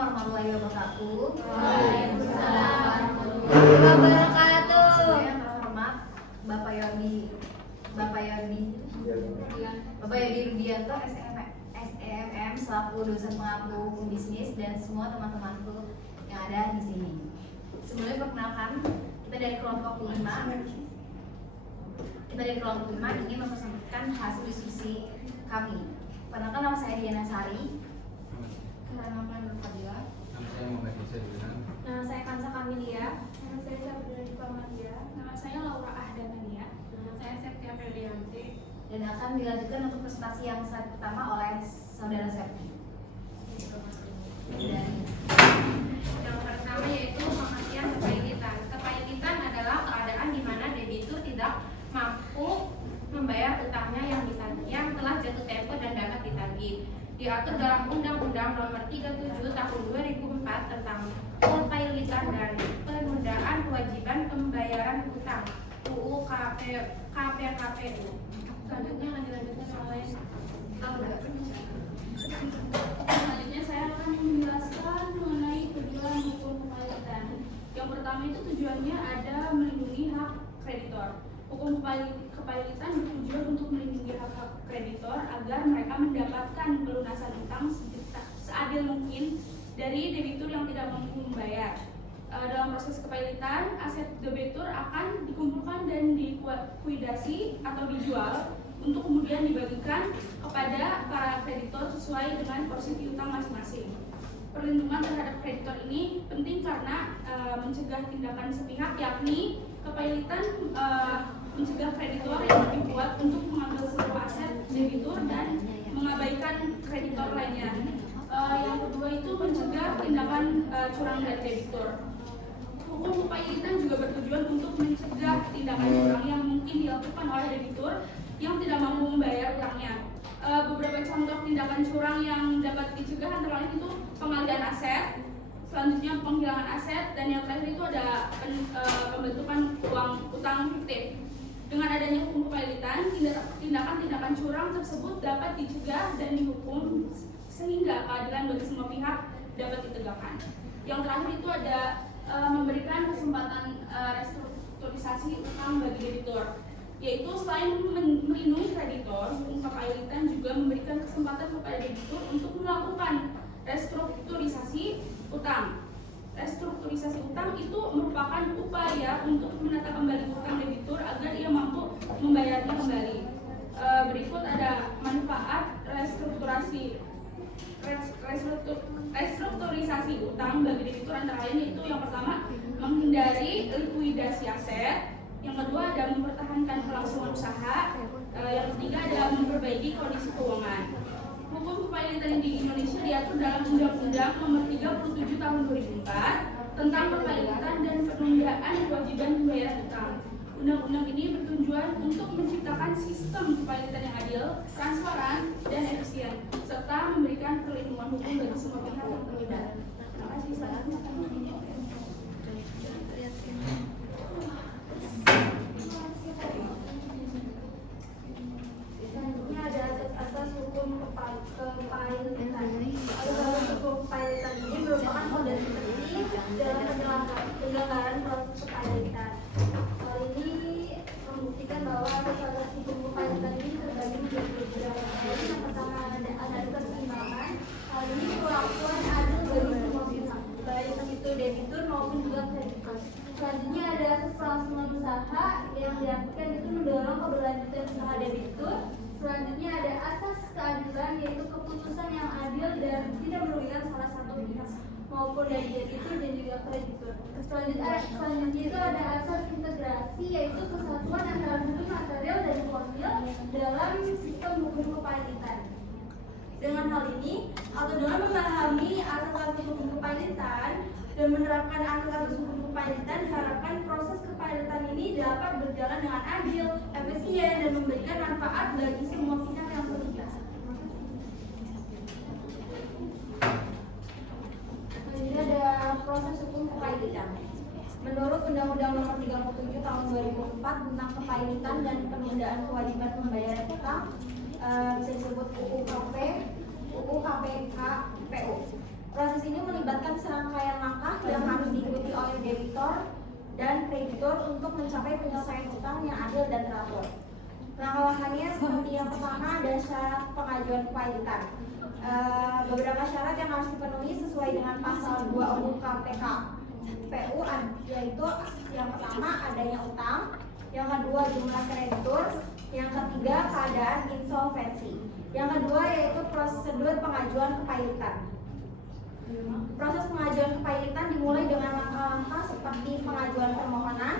warahmatullahi wabarakatuh. Waalaikumsalam warahmatullahi wabarakatuh. Yang terhormat Bapak Yodi Rudianto SEMM selaku dosen pengampu hukum bisnis dan semua teman-temanku yang ada di sini. Sebelumnya perkenalkan, kita dari kelompok 5 ingin mempresentasikan hasil diskusi kami. Perkenalkan, nama saya Diana Sari. Perkenalkan, Nur Fadila. Nama saya Muhammad Isa Dilan. Nama saya Kansa Kamilia. Nama saya Sabrina Dipamadia. Nama saya Laura Ahdania. Nama saya Septia Ferdianti. Dan akan dilanjutkan untuk presentasi yang slide pertama oleh Saudara Septi. Yang pertama yaitu pengertian kepailitan. Kepailitan adalah keadaan di mana debitur tidak mampu membayar utangnya yang telah jatuh tempo dan dapat ditagih. Diatur dalam Undang-Undang Nomor 37 Tahun 2004 tentang kepailitan dan penundaan kewajiban pembayaran utang UU KPKPU. Selanjutnya saya akan menjelaskan mengenai tujuan hukum kepailitan. Yang pertama itu tujuannya ada melindungi hak kreditor. Hukum kepailitan bertujuan untuk melindungi hak kreditor agar mereka mendapatkan pelunasan utang seadil mungkin dari debitur yang tidak mampu membayar. Dalam proses kepailitan, aset debitur akan dikumpulkan dan dikuidasi atau dijual untuk kemudian dibagikan kepada para kreditor sesuai dengan porsi piutang masing-masing. Perlindungan terhadap kreditor ini penting karena mencegah tindakan sepihak, yakni kepailitan mencegah kreditor yang lebih kuat untuk mengambil seluruh aset debitur dan mengabaikan kreditor lainnya. Yang kedua itu mencegah tindakan curang dari debitur. Hukum kepailitan juga bertujuan untuk mencegah tindakan curang yang mungkin dilakukan oleh debitur yang tidak mampu membayar utangnya. Beberapa contoh tindakan curang yang dapat dicegah antara lain itu pengalihan aset, selanjutnya penghilangan aset, dan yang terakhir itu ada pembentukan utang fiktif. Dengan adanya hukum kepailitan, tindakan-tindakan curang tersebut dapat dicegah dan dihukum sehingga keadilan bagi semua pihak dapat ditegakkan. Yang terakhir itu ada memberikan kesempatan restrukturisasi utang bagi debitur, yaitu selain melindungi kreditor, hukum kepailitan juga memberikan kesempatan kepada debitur untuk melakukan restrukturisasi utang. Restrukturisasi utang itu merupakan upaya untuk menata kembali utang debitur agar ia mampu membayarnya kembali. Berikut ada manfaat restrukturisasi utang bagi debitur antara lain yaitu yang pertama menghindari likuidasi aset, yang kedua ada mempertahankan kelangsungan usaha, yang ketiga ada memperbaiki kondisi keuangan. Hukum kepailitan di Indonesia diatur dalam Undang-Undang Nomor 37 Tahun 2004 tentang kepailitan dan penundaan kewajiban pembayaran utang. Undang-undang ini bertujuan untuk menciptakan sistem kepailitan yang adil, transparan, dan efisien, serta memberikan perlindungan hukum bagi semua pihak yang terlibat. Terima kasih. Selanjutnya ada asas hukum kepailitan. Asas hukum kepailitan ini merupakan fondasi penting dalam penyelenggaraan proses kepailitan. Hal ini membuktikan bahwa asas hukum kepailitan ini terbagi menjadi beberapa poin. Yang pertama ada keseimbangan. Hal ini perlakuan adil bagi semua pihak, baik itu debitur maupun juga kreditor. Selanjutnya ada asas kelangsungan usaha yang diartikan itu mendorong keberlanjutan usaha debitur. Selanjutnya ada asas keadilan, yaitu keputusan yang adil dan tidak merugikan salah satu pihak maupun dari debitur dan juga kreditur. Selanjutnya itu ada asas integrasi, yaitu kesatuan antara hukum material dan formil dalam sistem hukum kepailitan. Dengan hal ini atau dengan memahami asas-asas hukum kepailitan dan menerapkan asas-asas hukum kepailitan, diharapkan proses kepailitan ini dapat berjalan dengan adil, efisien, dan memberikan manfaat bagi semua pihak yang terlibat. Ini ada proses hukum kepailitan. Menurut Undang-Undang Nomor 37 Tahun 2004 tentang kepailitan dan penundaan kewajiban pembayaran utang, bisa disebut UU KPKPU. Proses ini melibatkan kreditur untuk mencapai penyelesaian utang yang adil dan teratur. Langkah-langkahnya seperti yang pertama ada syarat pengajuan kepailitan. Beberapa syarat yang harus dipenuhi sesuai dengan pasal 2 UU KPKPU, yaitu yang pertama adanya utang, yang kedua jumlah kreditur, yang ketiga keadaan insolvensi, yang kedua yaitu prosedur pengajuan kepailitan. Proses pengajuan kepailitan dimulai dengan langkah-langkah seperti pengajuan permohonan,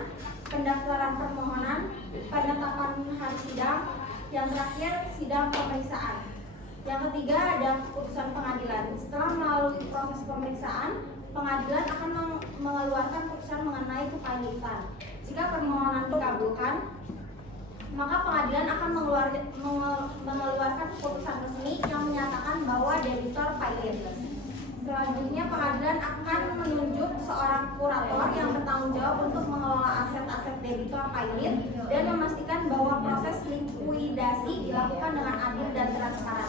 pendaftaran permohonan, penetapan hari sidang, yang terakhir sidang pemeriksaan. Yang ketiga ada keputusan pengadilan. Setelah melalui proses pemeriksaan, pengadilan akan mengeluarkan putusan mengenai kepailitan. Jika permohonan dikabulkan, maka pengadilan akan mengeluarkan keputusan resmi yang menyatakan bahwa debitor pailit. Selanjutnya pengadilan akan menunjuk seorang kurator yang bertanggung jawab untuk mengelola aset-aset debitor pailit dan memastikan bahwa proses likuidasi dilakukan dengan adil dan transparan.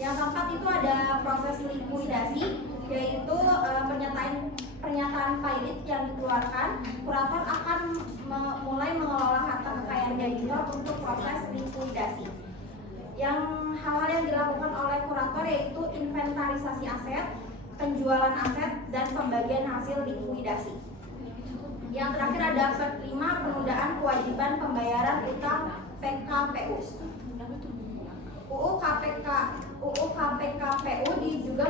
Yang keempat itu ada proses likuidasi, yaitu pernyataan pailit yang dikeluarkan. Kurator akan mulai mengelola harta kekayaan debitor untuk proses likuidasi. Yang hal-hal yang dilakukan oleh kurator yaitu inventarisasi aset, penjualan aset, dan pembagian hasil likuidasi. Yang terakhir ada kelima, penundaan kewajiban pembayaran utang PKPU. UU KPKPU juga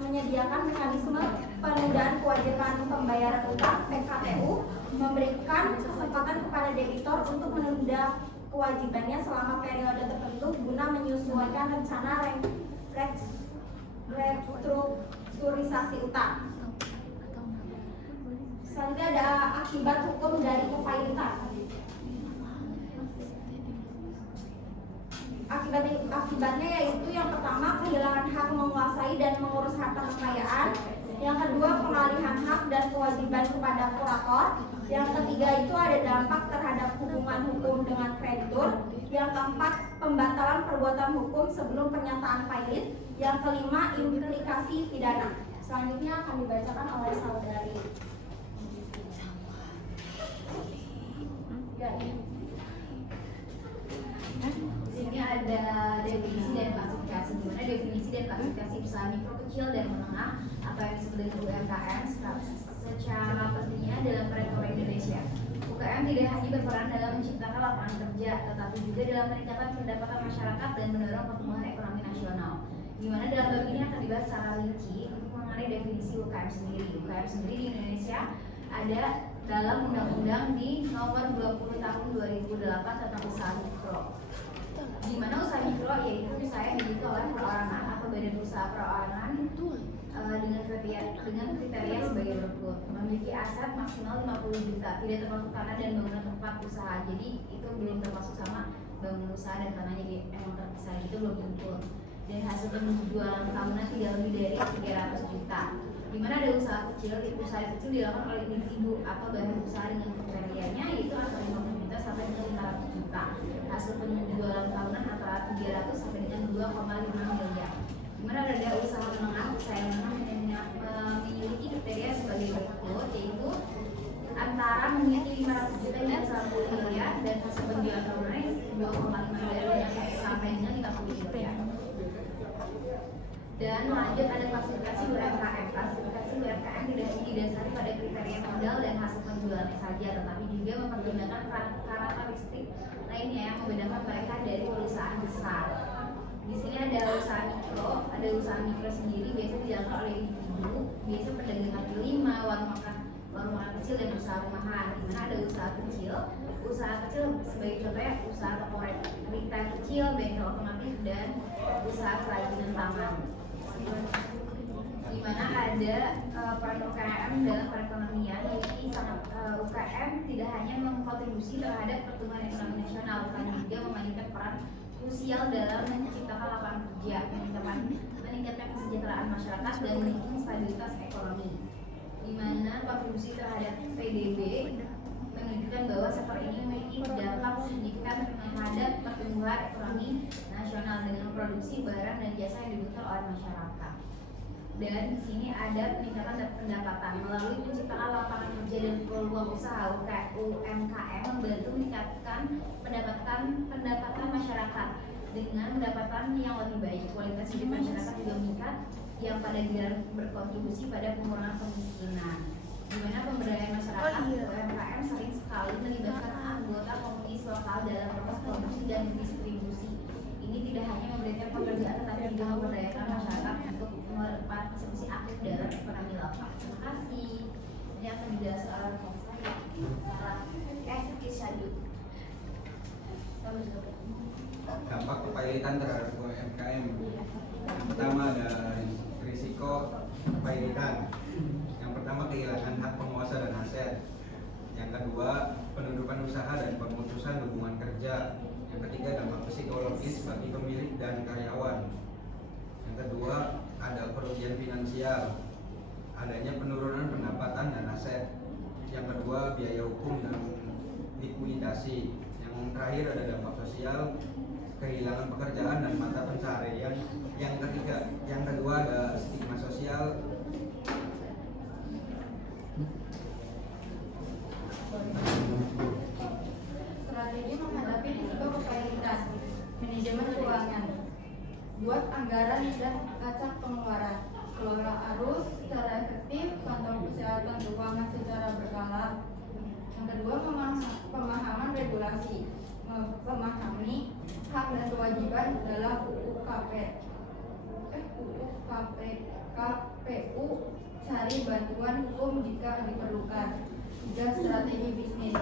menyediakan mekanisme penundaan kewajiban pembayaran utang PKPU, memberikan kesempatan kepada debitor untuk menunda kewajibannya selama periode tertentu guna menyesuaikan rencana restrukturisasi utang. Selanjutnya ada akibat hukum dari kepailitan. Akibatnya yaitu yang pertama kehilangan hak menguasai dan mengurus harta kekayaan, yang kedua pengalihan hak dan kewajiban kepada kurator, yang ketiga itu ada dampak terhadap hubungan hukum dengan kreditur, yang keempat pembatalan perbuatan hukum sebelum pernyataan pailit, yang kelima implikasi pidana. Selanjutnya akan dibacakan oleh saudari. Ya, Ini ada definisi dan klasifikasi. Gimana definisi dan klasifikasi usaha mikro, kecil, dan menengah atau yang disebut dengan UMKM secara pentingnya dalam perekonomian Indonesia. UMKM tidak hanya berperan dalam menciptakan lapangan kerja, tetapi juga dalam meningkatkan pendapatan masyarakat dan mendorong pertumbuhan ekonomi nasional. Dimana dalam bab ini akan dibahas secara rinci untuk mengenai definisi UMKM sendiri. UMKM sendiri di Indonesia ada dalam Undang-Undang di nomor 20 tahun 2008 tentang usaha mikro. Di mana usaha mikro yaitu usaha yang dimiliki oleh perorangan atau badan usaha perorangan dengan kriteria sebagai berikut: memiliki aset maksimal 50 juta, tidak termasuk tanah dan bangunan tempat usaha. Jadi itu belum termasuk sama bangunan usaha dan tanahnya emang terpisah, itu belum tentu. Dan hasil penjualan tahunan tidak lebih dari 300 juta. Di mana ada usaha kecil dilakukan oleh individu atau badan usaha dengan kriterianya yaitu antara 50 juta sampai dengan 500 juta. Hasil penjualan tahunan antara 300 sampai dengan 2,5 miliar. Di mana ada usaha menengah, usaha yang memiliki kriteria sebagai berikut, yaitu antara memiliki 500 juta hingga 100 miliar dan hasil penjualan tahunannya 2,5 miliar sampai dengan 50 miliar. Dan lanjut ada klasifikasi UMKM. Klasifikasi UMKM tidak hanya didasari pada kriteria modal dan hasil penjualannya saja, tetapi juga mempertimbangkan karakteristik lainnya yang membedakan mereka dari perusahaan besar. Di sini ada usaha mikro sendiri biasa dijalankan oleh individu, biasa pedagang kaki lima, warung makan kecil, dan usaha rumahan. Di mana ada usaha kecil sebagai contohnya usaha toko retail kecil, bengkel otomotif, dan usaha kerajinan tangan. Di mana ada peran UKM dalam perekonomian, yaitu UKM tidak hanya mengkontribusi terhadap pertumbuhan ekonomi nasional, tetapi juga memainkan peran krusial dalam menciptakan lapangan kerja, meningkatkan kesejahteraan masyarakat, dan meningkatkan stabilitas ekonomi. Di mana kontribusi terhadap PDB menunjukkan bahwa sektor ini memiliki dampak signifikan terhadap pertumbuhan ekonomi nasional dengan produksi barang dan jasa yang dibutuhkan oleh masyarakat. Dan di sini ada peningkatan pendapatan melalui penciptaan lapangan kerja dan peluang usaha. UMKM membantu meningkatkan pendapatan masyarakat dengan pendapatan yang lebih baik. Kualitas hidup masyarakat juga meningkat, yang pada giliran berkontribusi pada pengurangan kemiskinan. Di mana pemberdayaan masyarakat, UMKM sering sekali melibatkan anggota komunitas lokal dalam proses produksi dan distribusi. Ini tidak hanya memberikan pekerjaan tetapi juga memberdayakan masyarakat untuk berpartisipasi aktif dalam ekonomi lokal. Terima kasih. Ini akan dijelaskan oleh rekan saya, Sarah Kisadu. Dampak kepailitan terhadap UMKM. Yang pertama ada risiko kepailitan. Yang pertama kehilangan hak penguasa dan aset. Yang kedua penutupan usaha dan pemutusan hubungan kerja. Yang ketiga dampak psikologis bagi pemilik dan karyawan. Yang kedua ada kerugian finansial, adanya penurunan pendapatan dan aset. Yang kedua biaya hukum dan likuidasi. Yang terakhir ada dampak sosial, kehilangan pekerjaan dan mata pencaharian. Yang kedua ada stigma sosial. Strategi menghadapi risiko kepailitan. Manajemen keuangan. Buat anggaran dan acak pengeluaran. Kelola arus secara efektif, pantau kesehatan keuangan secara berkala. Yang kedua, pemahaman regulasi. Memahami hak dan kewajiban dalam KPU, cari bantuan hukum jika diperlukan. 3. Strategi bisnis.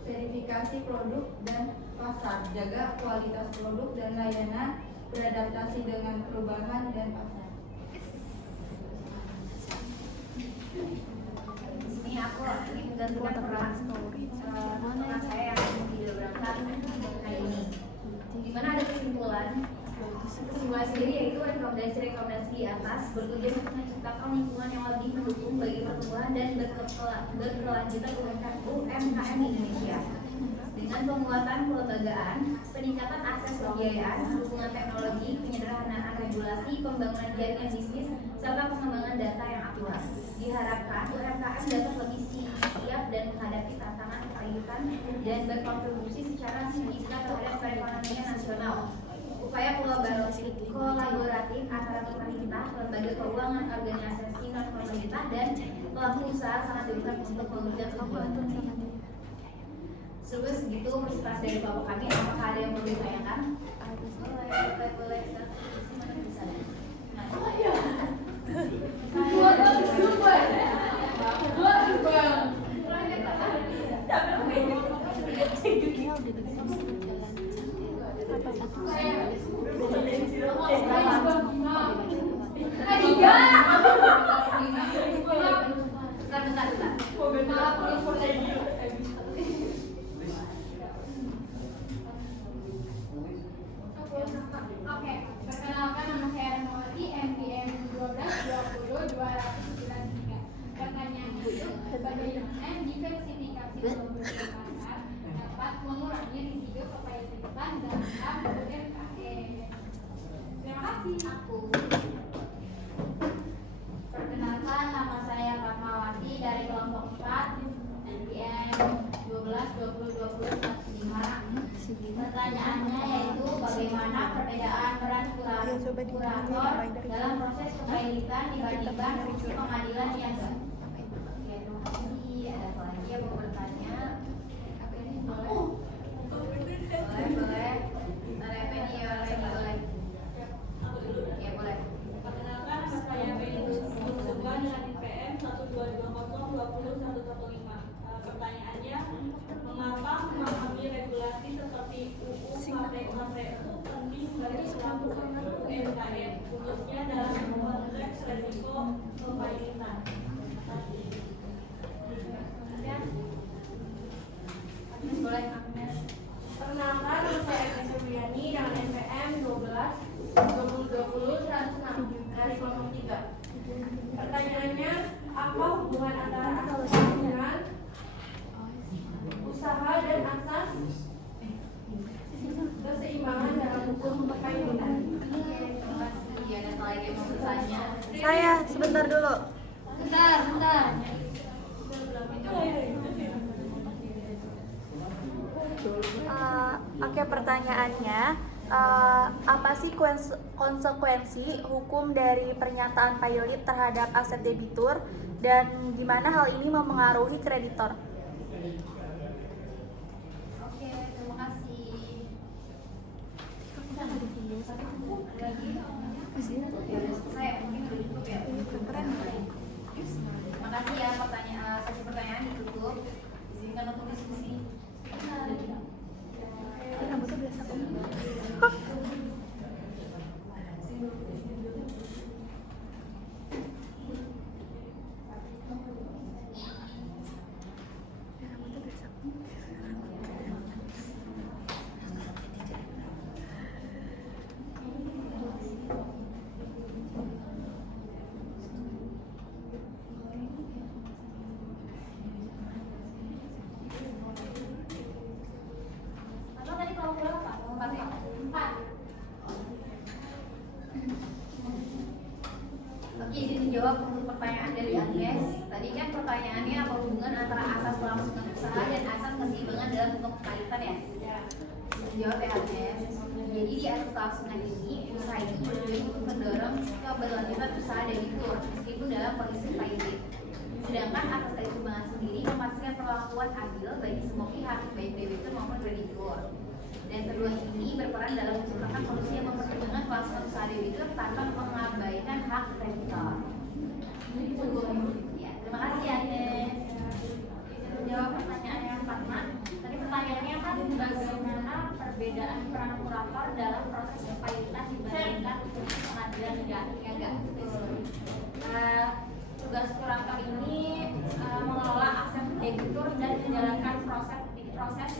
Verifikasi produk dan pasar, jaga kualitas produk dan layanan, beradaptasi dengan perubahan dan pasar. Di sini aku ingin menggantikan peran teman saya yang tidak berangkat hari ini. Di mana ada kesimpulan sendiri, yaitu rekomendasi di atas bertujuan untuk menciptakan lingkungan yang lebih mendukung bagi pertumbuhan dan berkelanjutan UMKM di Indonesia dengan penguatan kelembagaan, peningkatan akses pembiayaan, dukungan teknologi, penyederhanaan regulasi, pembangunan jaringan bisnis, serta pengembangan data yang akurat. Diharapkan UMKM dapat lebih siap dan menghadapi tantangan kepailitan dan berkontribusi secara signifikan terhadap perekonomian nasional. Upaya kolaboratif antara pemerintah, lembaga keuangan, organisasi non-pemerintah, dan pelaku usaha sangat dibutuhkan untuk mewujudkan tujuan. Segitu presentasi dari Bapak kami. Apakah ada yang perlu ditanyakan? Boleh. Mana bisa? Oke, perkenalkan nama saya Renawati, NPM 12200293. Pertanyaannya itu, bagaimana diversifikasi produk pasar dapat mengurangi risiko kepailitan dalam UMKM? Terima kasih. Perkenalkan, nama saya Fatmawati dari kelompok 4 NPM 12202015. Pertanyaannya yaitu bagaimana perbedaan peran kurator dalam proses kepailitan dibandingkan fungsi pengadilan niaga? Oke, terima kasih. Ada apa lagi yang mau bertanya? Boleh. Boleh, Penny, boleh. Ya, boleh. Perkenalkan, nama saya Penny Nusubah dengan IPM 12200201115. Pertanyaannya, mengapa memahami regulasi seperti UU KPU penting bagi pelaku UMKM, khususnya dalam konteks resiko kepailitan? Boleh. Perkenalkan, nama saya Eka Suryani dengan NPM 12-2020-106 dari kelompok 3. Pertanyaannya, apa hubungan antara asas dengan usaha dan asas keseimbangan dalam hukum kepailitan? Terima kasih. Ada lagi yang mau bertanya? Saya bentar dulu. Bentar. Oke, pertanyaannya, apa sih konsekuensi hukum dari pernyataan pilot terhadap aset debitur dan gimana hal ini mempengaruhi kreditor? Oke, terima kasih. Saya mungkin udah cukup ya. Terima kasih ya, sesi pertanyaan ditutup. Izinkan untuk diskusi. Atau tadi kalau berapa? 4 ya? 4. Oke, izin menjawab untuk pertanyaan dari Agnes. Tadi kan pertanyaannya apa hubungan antara asas kelangsungan usaha dan asas keseimbangan dalam bentuk kepalitan ya? Menjawab ya Agnes. Jadi di asas kelangsungan ini, usaha itu bertujuan untuk mendorong keberlanjutan usaha debitur meskipun dalam kondisi pilot. Sedangkan asas keseimbangan sendiri memastikan perlakuan adil bagi semua pihak, baik debitur maupun kreditur. Dan kedua ini berperan dalam menciptakan solusi yang mempertimbangkan kelangsungan usaha debitur tanpa mengabaikan hak kreditor. Ya, terima kasih Agnes. Menjawab pertanyaan yang pertama, tadi pertanyaannya kan bagaimana perbedaan peran kurator dalam proses kepailitan dibandingkan pengadilan niaga. Tugas kurator ini mengelola aset debitur dan menjalankan proses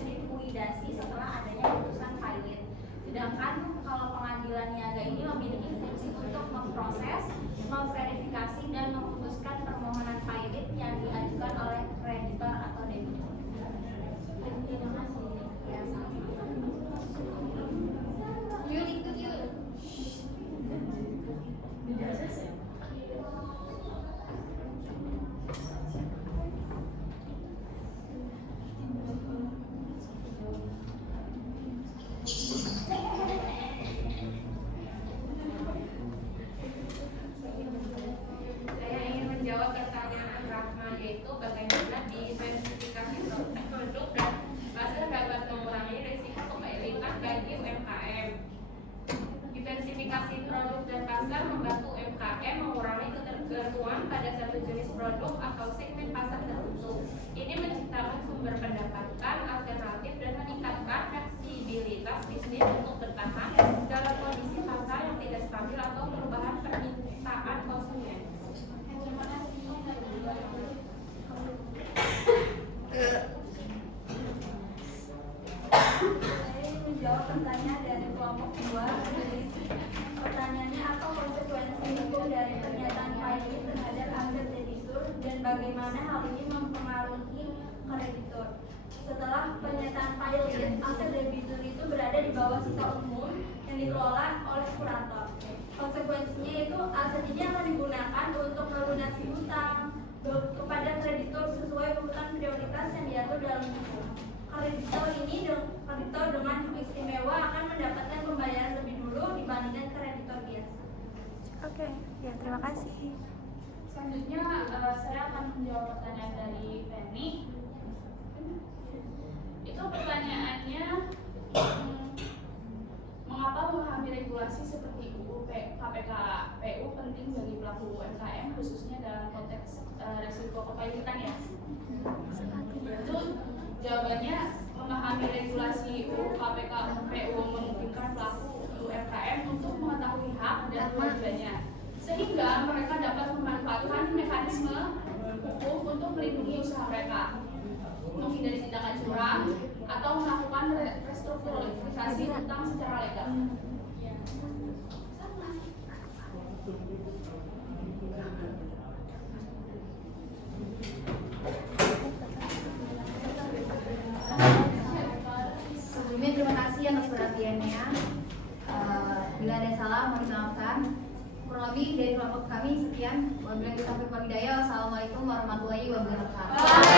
likuidasi setelah adanya putusan pilot. Sedangkan kalau pengadilan niaga ini memiliki fungsi untuk memproses, memverifikasi dan memutuskan permohonan pilot yang diajukan oleh kreditor atau debitur. Terima kasih. Ya, sama-sama. Yuk, ikut yuk. Saya ingin menjawab pertanyaan Rahma, yaitu bagaimana diversifikasi produk dan pasar dapat mengurangi risiko kepailitan bagi UMKM. Diversifikasi produk dan pasar membantu UMKM mengurangi ketergantungan pada satu jenis produk atau segmen pasar tertentu. Ini menciptakan sumber pendapatan alternatif dan meningkatkan fleksibilitas bisnis untuk bertahan dalam kondisi pasar yang tidak stabil atau perubahan permintaan konsumen. Terima kasih. Saya ingin menjawab pertanyaan dari kelompok 2. Pertanyaannya, apa konsekuensi hukum dari pernyataan pilot terhadap aset debitur dan bagaimana hal ini mempengaruhi kreditor? Setelah pernyataan pilot, aset debitur itu berada di bawah sisa umum yang dikelola oleh kurator. Konsekuensinya itu aset ini akan digunakan untuk melunasi hutang kepada kreditur sesuai urutan prioritas yang diatur dalam hukum. Kreditor dengan hak istimewa akan mendapatkan pembayaran lebih dulu dibandingkan kreditor biasa. Oke, ya terima kasih. Selanjutnya saya akan menjawab pertanyaan dari Penny. Itu pertanyaannya, mengapa memahami regulasi seperti UU KPKPU penting bagi pelaku UMKM khususnya dalam konteks risiko kepailitan ya? Itu jawabannya, memahami regulasi UU KPKPU memungkinkan pelaku UMKM untuk mengetahui hak dan kewajibannya, sehingga mereka dapat memanfaatkan mekanisme hukum untuk melindungi usaha mereka, menghindari tindakan curang atau melakukan restrukturisasi hutang secara legal. Sebelumnya terima kasih atas perhatiannya. Bila ada salah mohon dimaafkan. kurang lebih dari kelompok kami sekian. Wabillahi taufiq wal hidayah. Wassalamualaikum warahmatullahi wabarakatuh.